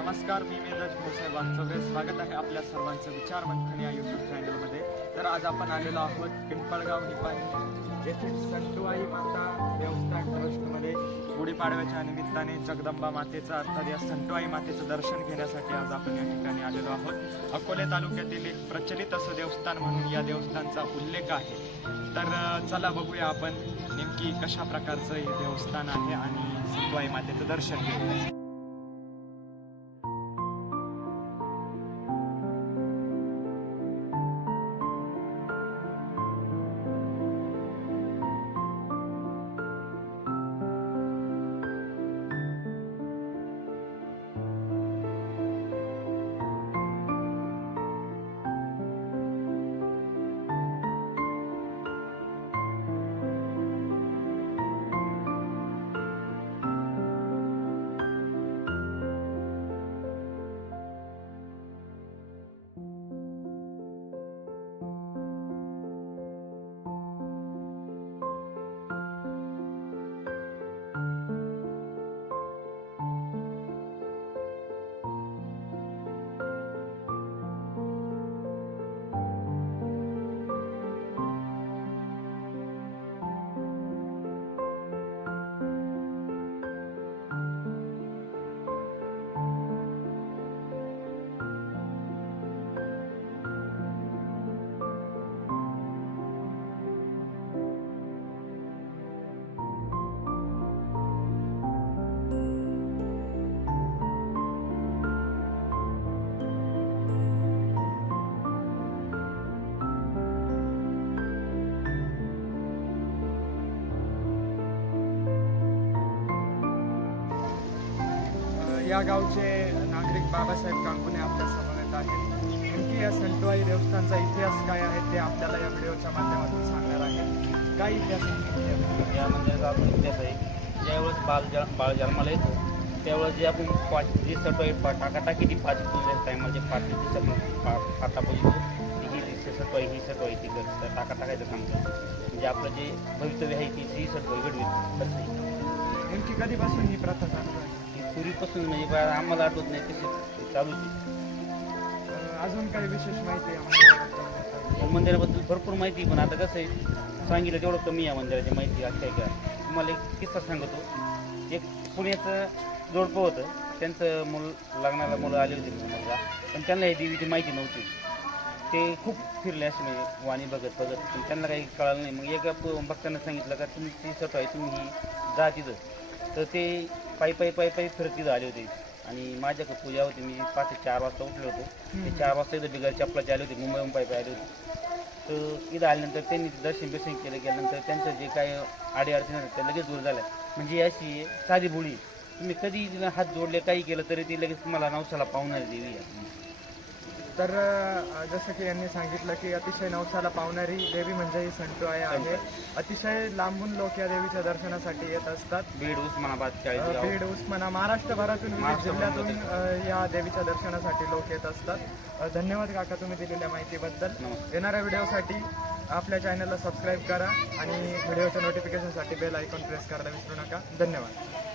नमस्कार मी मेधराज भाऊसाहेब वागचौरे स्वागत आहे आपल्या सर्वांचं विचार मंथन या यूट्यूब चॅनलमध्ये तर आज आपण आलेलो आहोत पिंपळगाव निपाणी येथील संतुवाई माता देवस्थान ट्रस्टमध्ये गुढीपाडव्याच्या निमित्ताने जगदंबा मातेचं अर्थात या संतुवाई मातेचं दर्शन घेण्यासाठी आज आपण या ठिकाणी आलेलो आहोत. अकोले तालुक्यातील एक प्रचलित असं देवस्थान म्हणून या देवस्थानचा उल्लेख आहे. तर चला बघूया आपण नेमकी कशा प्रकारचं हे देवस्थान आहे आणि संतुवाई मातेचं दर्शन घेऊ या गावचे नागरिक बाबासाहेब गांगुणे आपल्या समवेत आहेत. नेमकी या संतवाई देवस्थानचा इतिहास काय आहे ते आपल्याला या व्हिडिओच्या माध्यमातून सांगणार आहेत. काय इतिहास आहे? या मंदिराचा आपण इतिहास आहे. ज्यावेळेस बाल जन बाळ जन्माला येतो त्यावेळेस जे आपण पाच जी सटवाई पा टाकाटाकी ती पाच पूजा टायमाला जे पाच दिवस आपण पा फाटा पूजतो ही जी सटवाई ही सटवाई ती कर टाका टाकायचं काम करतो म्हणजे आपलं जे भवितव्य आहे ती जी सटवाई घडवी नेमकी कधीपासून ही प्रथा चालू आहे पूर्वीपासून म्हणजे बा आम्हाला आठवत नाही तशी चालूच आहे. अ, अजून काही विशेष माहिती आहे मंदिराबद्दल? भरपूर माहिती आहे, पण आता कसं आहे सांगितलं तेवढं कमी आहे मंदिराची माहिती आजच्या का तुम्हाला एक किस्सा सांगतो. एक पुण्याचं जोडपं होतं. त्यांचं मूल लग्नाला मुलं आली होती मुलगा. पण त्यांना ही देवीची माहिती नव्हती. ते खूप फिरले असे म्हणजे वाणी बघत बघत. पण त्यांना काही कळालं नाही. मग एका प- भक्तांना सांगितलं का तुमची सट आहे तुम्ही ही जा तिथं. तर ते पायी पायी पायी पायी फिरत तिथं आले होते. आणि माझ्याकडे पूजा होती. मी पाच चार वाजता उठलो होतो. ते चार वाजता इथं बिगर चपलाचे आले होते. मुंबईहून पायी पायी आले होते. तर इथं आल्यानंतर त्यांनी दर्शन बिर्शन केलं. गेल्यानंतर त्यांचं जे काय अडीअडचण होतं ते लगेच दूर झालं म्हणजे अशी साधी भोळी. तुम्ही कधी हात जोडले काही केलं तरी ती लगेच तुम्हाला नवसाला पावणार देवी. आहे. तर जसं की यांनी सांगितलं की अतिशय नवसाला पावणारी देवी म्हणजे ही संतुआई आहे अतिशय लांबून लोक या देवीच्या दर्शनासाठी येत असतात. बीड उस्मानाबाद बीड उस्माना महाराष्ट्रभरातून विविध जिल्ह्यातून या देवीच्या दर्शनासाठी लोक येत असतात. धन्यवाद काका तुम्ही दिलेल्या माहितीबद्दल. येणाऱ्या व्हिडिओसाठी आपल्या चॅनलला सबस्क्राईब करा आणि व्हिडिओच्या नोटिफिकेशनसाठी बेल आयकॉन प्रेस करायला विसरू नका. धन्यवाद.